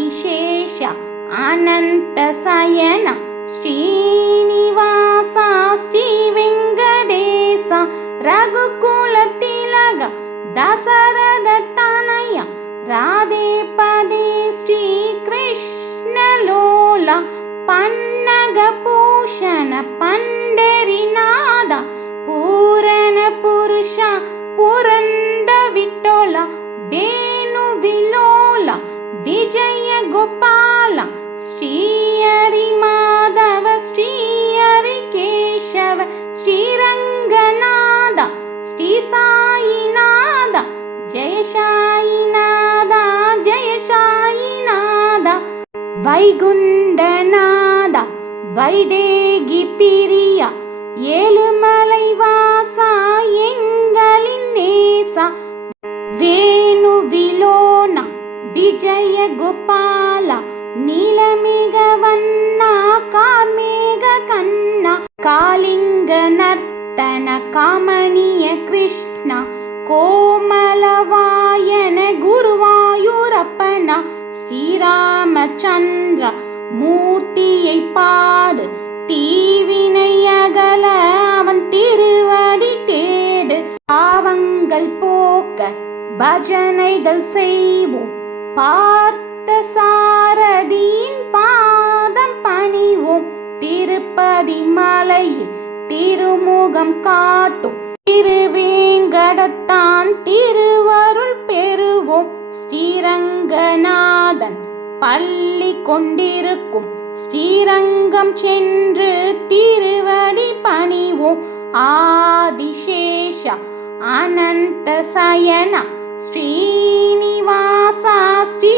ಆದಿಶೇಷ ಅನಂತ ಸಯನ ಶ್ರೀನಿವಾಸ ಶ್ರೀ ವೆಂಕಟೇಶ ರಘುಕುಲ ತಿಲಕ ದಶರಥ ತನಯ ರಾಧೇಪದೇ ಶ್ರೀ ಕೃಷ್ಣ ಲೋಲ ಪನ್ನಗ ಭೂಷಣ ಪಂಡರಿನಾಥ ಪೂರಣ ಪುರುಷ ಪುರಂದ ವಿಠೋಲ ವೇಣು ವಿಲೋಲ ವಿಜಯ ಗೋಪಾಲ ಶ್ರೀಹರಿ ಮಾಧವ ಶ್ರೀಹರಿ ಕೇಶವ ಶ್ರೀರಂಗನಾಥ ಶ್ರೀ ಸಾಯಿನಾಥ ಜಯ ಸಾಯಿನಾಥ ಜಯ ಸಾಯಿನಾಥ வைகுண்டநாத வைதேகி பிரியா ஏழுமலை வாசா எங்களின் நேசா வேணு விலோனா விஜய கோபாலா நீலமேக வண்ணா கார்மேக கண்ணா காளிங்க நர்த்தன காமனிய கிருஷ்ணா கோமலவாயன குருவாயூரப்பனா ஸ்ரீராமச்சந்திர மூர்த்தியை பாடு தீவினை அகல அவன் திருவடி தேடு பாவங்கள் போக்க பஜனைகள் செய்வோம் பார்த்த சாரதியின் பாதம் பணிவோம் திருப்பதி மலையில் திருமுகம் காட்டும் திருவேங்கடத்தான் திருவருள் பெறுவோம் ஸ்ரீரங்கநாதன் பள்ளி கொண்டிருக்கும் ஸ்ரீரங்கம் சென்று திருவடி பணிவோம் ஆதிசேஷ அனந்த சயன ஸ்ரீனிவாசா ஸ்ரீ